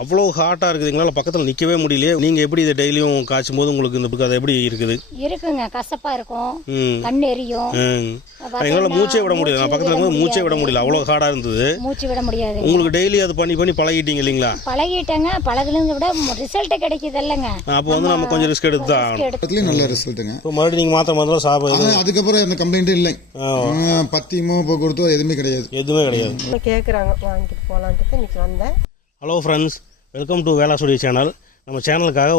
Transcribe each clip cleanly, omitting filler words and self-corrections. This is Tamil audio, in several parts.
அவ்வளோ ஹாட்டாக இருக்குது, எங்களால் பக்கத்தில் நிற்கவே முடியலையே. நீங்கள் எப்படி இதை டெய்லியும் காய்ச்சும் போது உங்களுக்கு இந்த அது எப்படி இருக்குது? இருக்குங்க, கசப்பாக இருக்கும், கண் எரியும், எங்களால் மூச்சே விட முடியல. நான் பக்கத்தில் இருக்கும்போது மூச்சே விட முடியல, அவ்வளோ ஹார்டாக இருந்தது. மூச்சு விட முடியாது. உங்களுக்கு டெய்லி அது பண்ணி பண்ணி பழகிட்டீங்க இல்லைங்களா? பழகிட்டேங்க, பழகுனதை விட ரிசல்ட் கிடைக்குது இல்லைங்க. அப்போ வந்து நம்ம கொஞ்சம் ரிஸ்க் எடுத்து தான் ஆகணும். நல்ல ரிசல்ட்டுங்க. இப்போ மறுபடியும் நீங்கள் மாத்திரை மாத்திரம் சாப்பிடுறது, அதுக்கப்புறம் எந்த கம்ப்ளைண்ட்டும் இல்லை. பத்தியமோ போக்குவரத்தோ எதுவுமே கிடையாது. கேட்குறாங்க, வாங்கிட்டு போகலான்ட்டு இன்னைக்கு வந்தேன். Hello friends, welcome to Vela studio channel. நம்ம சேனலுக்காக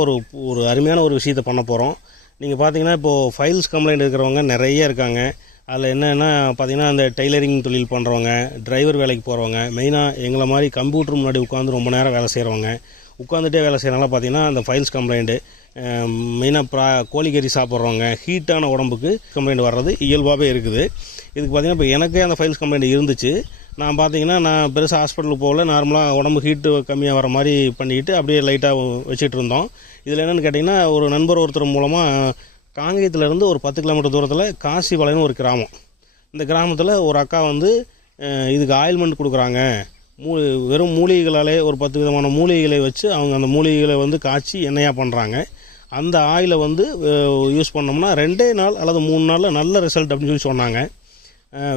ஒரு அருமையான ஒரு விஷயத்தை பண்ண போகிறோம். நீங்கள் பார்த்தீங்கன்னா இப்போது ஃபைல்ஸ் கம்ப்ளைண்ட் இருக்கிறவங்க நிறைய இருக்காங்க. அதில் என்னென்னா பார்த்தீங்கன்னா அந்த டெய்லரிங் தொழில் பண்ணுறவங்க, டிரைவர் வேலைக்கு போகிறவங்க, மெயினாக எங்களை மாதிரி கம்ப்யூட்டர் முன்னாடி உட்காந்து ரொம்ப நேரம் வேலை செய்கிறவங்க, உட்காந்துட்டே வேலை செய்கிறனால பார்த்தீங்கன்னா அந்த ஃபைல்ஸ் கம்ப்ளைண்ட்டு, மெயினாக கோழிக்கறி சாப்பிட்றவங்க, ஹீட்டான உடம்புக்கு கம்ப்ளைண்ட் வர்றது இயல்பாகவே இருக்குது. இதுக்கு பார்த்தீங்கன்னா இப்போ எனக்கே அந்த ஃபைல்ஸ் கம்ப்ளைண்ட் இருந்துச்சு. நான் பார்த்தீங்கன்னா நான் பெருசாக ஹாஸ்பிட்டலுக்கு போகல, நார்மலாக உடம்பு ஹீட்டு கம்மியாக வர மாதிரி பண்ணிக்கிட்டு அப்படியே லைட்டாக வச்சுட்டு இருந்தோம். இதில் என்னென்னு கேட்டிங்கன்னா, ஒரு நண்பர் ஒருத்தர் மூலமாக காங்கேயத்துலேருந்து ஒரு 10 கிலோமீட்டர் தூரத்தில் காசிபாளையம்னு ஒரு கிராமம். இந்த கிராமத்தில் ஒரு அக்கா வந்து இதுக்கு ஆயில்மெண்ட் கொடுக்குறாங்க. வெறும் மூலிகைகளாலே ஒரு 10 விதமான மூலிகைகளை வச்சு அவங்க அந்த மூலிகைகளை வந்து காய்ச்சி எண்ணெயாக பண்ணுறாங்க. அந்த ஆயிலை வந்து யூஸ் பண்ணோம்னா 2 நாள் அல்லது 3 நாளில் நல்ல ரிசல்ட் அப்படின்னு சொல்லி சொன்னாங்க.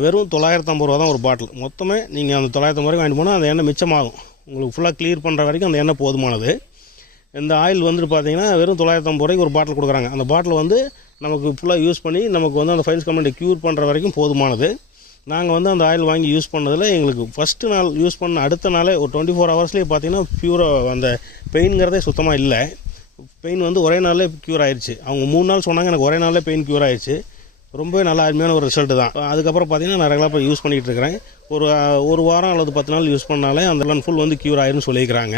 வெறும் 950 ரூபா தான் ஒரு பாட்டில். மொத்தமே நீங்கள் அந்த 950 ரூபாய்க்கு வாங்கிட்டு போனால் அந்த எண்ணெய் மிச்சமாகும். உங்களுக்கு ஃபுல்லாக கிளியர் பண்ணுற வரைக்கும் அந்த எண்ணெய் போதுமானது. இந்த ஆயில் வந்துட்டு பார்த்தீங்கன்னா வெறும் 950 ரூபாய்க்கு ஒரு பாட்டில் கொடுக்குறாங்க. அந்த பாட்டில் வந்து நமக்கு ஃபுல்லாக யூஸ் பண்ணி நமக்கு வந்து அந்த ஃபைல்ஸ் கம்ப்ளைண்ட் க்யூர் பண்ணுற வரைக்கும் போதுமானது. நாங்கள் வந்து அந்த ஆயில் வாங்கி யூஸ் பண்ணதில் எங்களுக்கு ஃபஸ்ட்டு நாள் யூஸ் பண்ண அடுத்த நாளே ஒரு 24 ஹவர்ஸ்லேயே பார்த்தீங்கன்னா ப்யூராக அந்த பெயின்ங்கிறதே சுத்தமாக இல்லை. பெயின் வந்து ஒரே நாளில் க்யூர் ஆயிடுச்சு. அவங்க 3 நாள் சொன்னாங்க, எனக்கு ஒரே நாளில் பெயின் க்யூர் ஆயிடுச்சு. ரொம்பவே நல்ல அருமையான ஒரு ரிசல்ட்டு தான். அதுக்கப்புறம் பார்த்தீங்கன்னா நான் ரெகுலராக யூஸ் பண்ணிகிட்டு இருக்கிறேன். ஒரு வாரம் அல்லது 10 நாள் யூஸ் பண்ணாலே அந்த ஃபுல் வந்து க்யூர் ஆயிருன்னு சொல்லியிருக்கிறாங்க.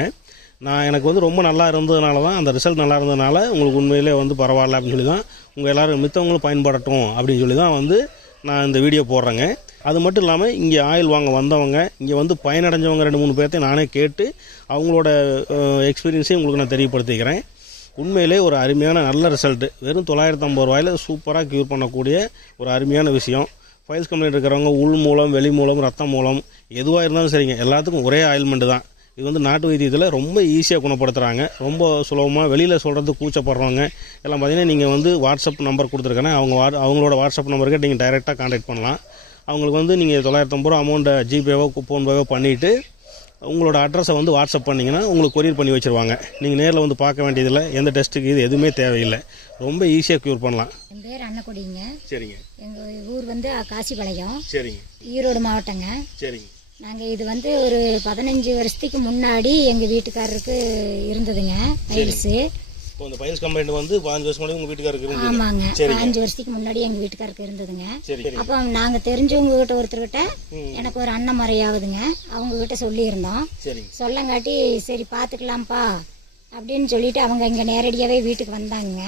எனக்கு வந்து ரொம்ப நல்லா இருந்ததுனால தான், அந்த ரிசல்ட் நல்லா இருந்ததுனால உங்களுக்கு உண்மையிலே வந்து பரவாயில்ல அப்படின்னு சொல்லி தான் உங்கள் எல்லோரும் மித்தவங்களும் பயன்படட்டும் அப்படின்னு சொல்லி தான் வந்து நான் இந்த வீடியோ போடுறேங்க. அது மட்டும் இல்லாமல் இங்கே ஆயில் வாங்க வந்தவங்க, இங்கே வந்து பயனடைஞ்சவங்க 2-3 பேர்த்தையும் நானே கேட்டு அவங்களோட எக்ஸ்பீரியன்ஸையும் உங்களுக்கு நான் தெரியப்படுத்திக்கிறேன். உண்மையிலே ஒரு அருமையான நல்ல ரிசல்ட்டு. வெறும் 950 ரூபாயில் சூப்பராக க்யூர் பண்ணக்கூடிய ஒரு அருமையான விஷயம். ஃபைல்ஸ் கம்ப்ளைண்ட் இருக்கிறவங்க உள் மூலம், வெளி மூலம், ரத்தம் மூலம் எதுவாக இருந்தாலும் சரிங்க, எல்லாத்துக்கும் ஒரே ஆயில்மெண்ட்டு தான். இது வந்து நாட்டு வைத்தியத்தில் ரொம்ப ஈஸியாக குணப்படுத்துகிறாங்க. ரொம்ப சுலபமாக, வெளியில் சொல்கிறது கூச்சப்படுறவங்க எல்லாம் பார்த்தீங்கன்னா நீங்கள் வந்து வாட்ஸ்அப் நம்பர் கொடுத்துருக்கேன். அவங்களோட வாட்ஸ்அப் நம்பருக்கு நீங்கள் டைரெக்டாக கான்டாக்ட் பண்ணலாம். அவங்களுக்கு வந்து நீங்கள் 950 ரூபா அமௌண்ட்டை ஜிபேவோ ஃபோன்பேவோ பண்ணிவிட்டு உங்களோட அட்ரஸை வந்து வாட்ஸ்அப் பண்ணிங்கன்னா உங்களுக்கு கொரியர் பண்ணி வச்சுருவாங்க. நீங்கள் நேரில் வந்து பார்க்க வேண்டியதில்லை, எந்த டெஸ்ட்டுக்கு இது எதுவுமே தேவையில்லை. ரொம்ப ஈஸியாக க்யூர் பண்ணலாம். என் பேர் அன்னக்குடிங்க. சரிங்க. எங்கள் ஊர் வந்து காசிபாளையம். சரிங்க. ஈரோடு மாவட்டங்க. சரிங்க. நாங்கள் இது வந்து ஒரு 15 வருஷத்துக்கு முன்னாடி எங்கள் வீட்டுக்காரருக்கு இருந்ததுங்க ஃபைல்ஸு. இப்போ இந்த ஃபைல்ஸ் கம்ப்ளைண்ட் வந்து 15 வருஷம் முன்னாடி உங்கள் வீட்டுக்காரருக்கு இருந்தது? ஆமாங்க, 15 வருஷத்துக்கு முன்னாடி எங்கள் வீட்டுக்காரருக்கு இருந்ததுங்க. அப்போ நாங்கள் தெரிஞ்சவங்க கிட்ட ஒருத்தர்கிட்ட, எனக்கு ஒரு அண்ணன் மறையாவதுங்க, அவங்க கிட்ட சொல்லியிருந்தோம். சொல்லங்காட்டி சரி பார்த்துக்கலாம்ப்பா அப்படின்னு சொல்லிட்டு அவங்க இங்கே நேரடியாகவே வீட்டுக்கு வந்தாங்க.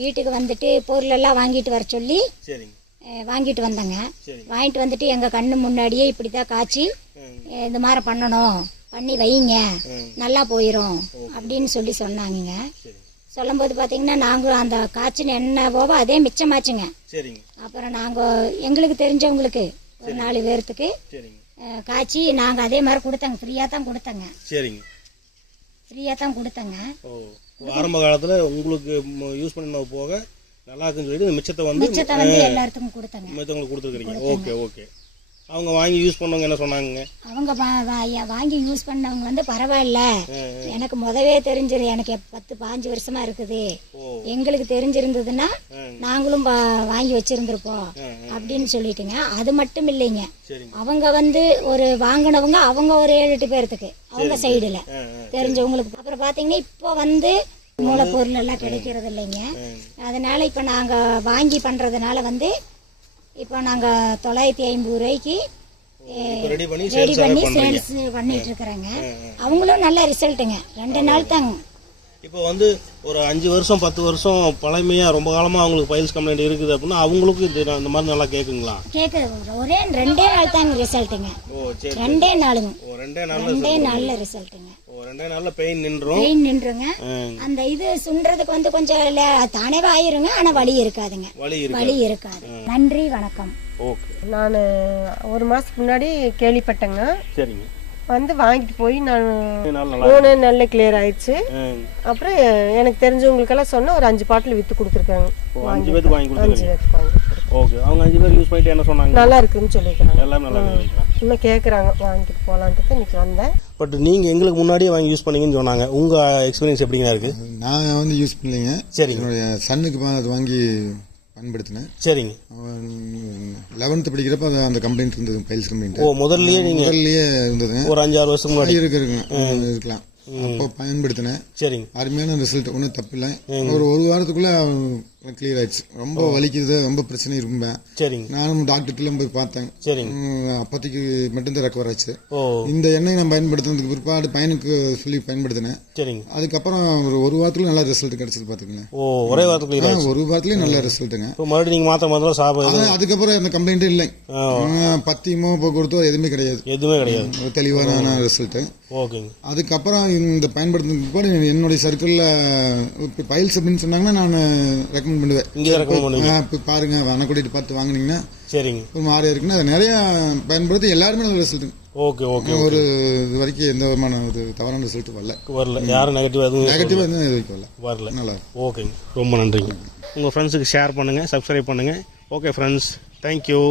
வீட்டுக்கு வந்துட்டு பொருளெல்லாம் வாங்கிட்டு வர சொல்லி வாங்கிட்டு வந்தாங்க. வாங்கிட்டு வந்துட்டு எங்கள் கண்ணு முன்னாடியே இப்படி தான் காய்ச்சி இந்த மாதிரி பண்ணணும், பண்ணி வைங்க, நல்லா போயிடும் அப்படின்னு சொல்லி சொன்னாங்க. சொல்லும்போது பார்த்தீங்கன்னா நாங்கள் அந்த காய்ச்சின எண்ணெய் போக அதே மிச்சமாச்சுங்க. அப்புறம் நாங்கள் எங்களுக்கு தெரிஞ்சவங்களுக்கு ஒரு 4 பேர்த்துக்கு காய்ச்சி நாங்கள் அதே மாதிரி கொடுத்தாங்க. ஃப்ரீயாக தான் கொடுத்தாங்க. ஃப்ரீயாக தான் கொடுத்தாங்க. ஆரம்ப காலத்தில் உங்களுக்கு யூஸ் பண்ண போக நல்லா இருக்குன்னு சொல்லிட்டு மிச்சத்தை வந்து எல்லாத்துக்கும் கொடுத்தாங்க. மிச்சவங்களுக்கு கொடுத்துருக்கீங்க. Okay okay. அவங்க வாங்கி யூஸ் பண்ணவங்க என்ன சொன்னாங்க? அவங்க வாங்கி யூஸ் பண்ணவங்க வந்து பரவாயில்ல, எனக்கு முதவே தெரிஞ்சது, எனக்கு 10-15 வருஷமா இருக்குது, எங்களுக்கு தெரிஞ்சிருந்ததுன்னா நாங்களும் வாங்கி வச்சிருந்திருப்போம் அப்படின்னு சொல்லிட்டுங்க. அது மட்டும் இல்லைங்க, அவங்க வந்து ஒரு வாங்கினவங்க அவங்க ஒரு 7-8 பேர்த்துக்கு அவங்க சைடுல தெரிஞ்சவங்களுக்கு. அப்புறம் பாத்தீங்கன்னா இப்போ வந்து மூலப்பொருள் எல்லாம் கிடைக்கிறது இல்லைங்க. அதனால இப்ப நாங்க வாங்கி பண்றதுனால வந்து இப்போ நாங்கள் 950 ரூபாய்க்கு ரெடி பண்ணி சேல்ஸ் பண்ணிட்டு இருக்கிறேங்க. அவங்களும் நல்ல ரிசல்ட்டுங்க. 2 நாள் தாங்க. இப்போ வந்து ஒரு 5 வருஷம் 10 வருஷம் பழமையாக ரொம்ப காலமாக அவங்களுக்கு ஃபைல்ஸ் கம்ப்ளைண்ட் இருக்குது அப்படின்னா அவங்களுக்கு இந்த மாதிரி நல்லா கேட்குங்களா? கேட்குது. ஒரே 2 நாள் தாங்க ரிசல்ட்டுங்க. 2 நாளுங்க. 2 நாளில் ரிசல்ட்டுங்க. 2 நாளில் பெயின் நின்றுங்க. அந்த இது சுண்டுறதுக்கு வந்து கொஞ்சம் தானே ஆயிருங்க, ஆனால் வலி இருக்காதுங்க. வலி இருக்காது. நன்றி, வணக்கம். ஓகே. நான் ஒரு மாதத்துக்கு முன்னாடி கேள்விப்பட்டேங்க. சரிங்க. வந்து வாங்கிட்டு போய் நான் நல்லா 3 நல்ல கிளியர் ஆயிடுச்சு. அப்புறம் எனக்கு தெரிஞ்சவங்களுக்கெல்லாம் சொன்ன ஒரு 5 பாட்டில் வித்து கொடுத்துருக்காங்க. 5 பேருக்கு வாங்கி 5 கொடுத்துருக்கீங்க. பேருக்கு வாங்கி கொடுத்துருக்காங்க. ஓகே, அவங்க 5 பேர் யூஸ் பண்ணிட்டு என்ன சொன்னாங்க? நல்லா இருக்குன்னு சொல்லிக்கிறாங்க. எல்லாமே நல்லா இருக்குன்னு இன்னும் கேட்குறாங்க வாங்கிட்டு போகலான்ட்டு இன்னைக்கு வந்தேன். பட் நீங்கள் எங்களுக்கு முன்னாடியே வாங்கி யூஸ் பண்ணீங்கன்னு சொன்னாங்க. உங்கள் எக்ஸ்பீரியன்ஸ் எப்படிங்க இருக்குது? நான் வந்து யூஸ் பண்ணலைங்க. சரிங்க. என்னுடைய சன்னுக்கு அது வாங்கி பயன்படுத்தினேன். சரிங்க. அவன் 11th படிக்கிறப்ப அந்த கம்ப்ளைண்ட் இருந்தது, ஃபைல்ஸ் கம்ப்ளைண்ட். ஓ, முதல்லயே இருந்ததுங்க. ஒரு 5-6 வருஷத்துக்கு முன்னாடி இருக்கலாம். அப்போ பயன்படுத்தினேன். சரிங்க. அருமையான ரிசல்ட், ஒன்றும் தப்பு இல்லை. ஒரு வாரத்துக்குள்ள கிளியர் ஆயிடுச்சு. ரொம்ப வலிக்குது, ரொம்ப பிரச்சனை இருக்கும்பேன். சரிங்க. நானும் டாக்டர்கிட்ட போய் பார்த்தேன். சரிங்க. அப்போதைக்கு மட்டும்தான் ரெக்கவர் ஆச்சு. ஓ, இந்த எண்ணெய் நான் பயன்படுத்தினதுக்கு பிற்பாடு பையனுக்கு சொல்லி பயன்படுத்தினேன். சரிங்க. அதுக்கப்புறம் ஒரு வாரத்துல நல்ல ரிசல்ட் கிடைச்சது பாத்துக்கங்க. ஓ, ஒரே வாரத்துக்குள்ள ஒரு வாரத்துலயே நல்ல ரிசல்ட்டுங்க. இப்போ மறுபடியும் நீங்கள் மாத்திரம் சாப்பிட அதுக்கப்புறம் அந்த கம்ப்ளைண்ட் இல்லை. பத்தியமோ போக்குவரத்தோ எதுவுமே கிடையாது. எதுவுமே கிடையாது. ஒரு தெளிவான ரிசல்ட். ஓகேங்க. அதுக்கப்புறம் இந்த பயன்படுத்தினதுக்கு பிற்பாடு என்னுடைய சர்க்கிள்ல பைல்ஸ் அப்படின்னு சொன்னாங்கன்னா நான் ரெக்கமெண்ட் பண்ணுவேன். இங்கே ரெக்கமெண்ட் பண்ணுவீங்க? போய் பாருங்க, வன கூட்டிட்டு பார்த்து வாங்கினீங்கன்னா சரிங்க. ஒரு மாறியா இருக்குன்னா அதை நிறைய பயன்படுத்தி எல்லாருமே நல்ல ரிசல்ட். Okay okay. ஒரு இது வரைக்கும் எந்த விதமான ஒரு தவறான ரிசல்ட் வரல. யாரும் நெகட்டிவ் எதுவும் இது வரைக்கும் வரல. நல்லா. ஓகேங்க, ரொம்ப நன்றிங்க. உங்கள் ஃப்ரெண்ட்ஸுக்கு ஷேர் பண்ணுங்கள், சப்ஸ்கிரைப் பண்ணுங்கள். Okay friends, thank you.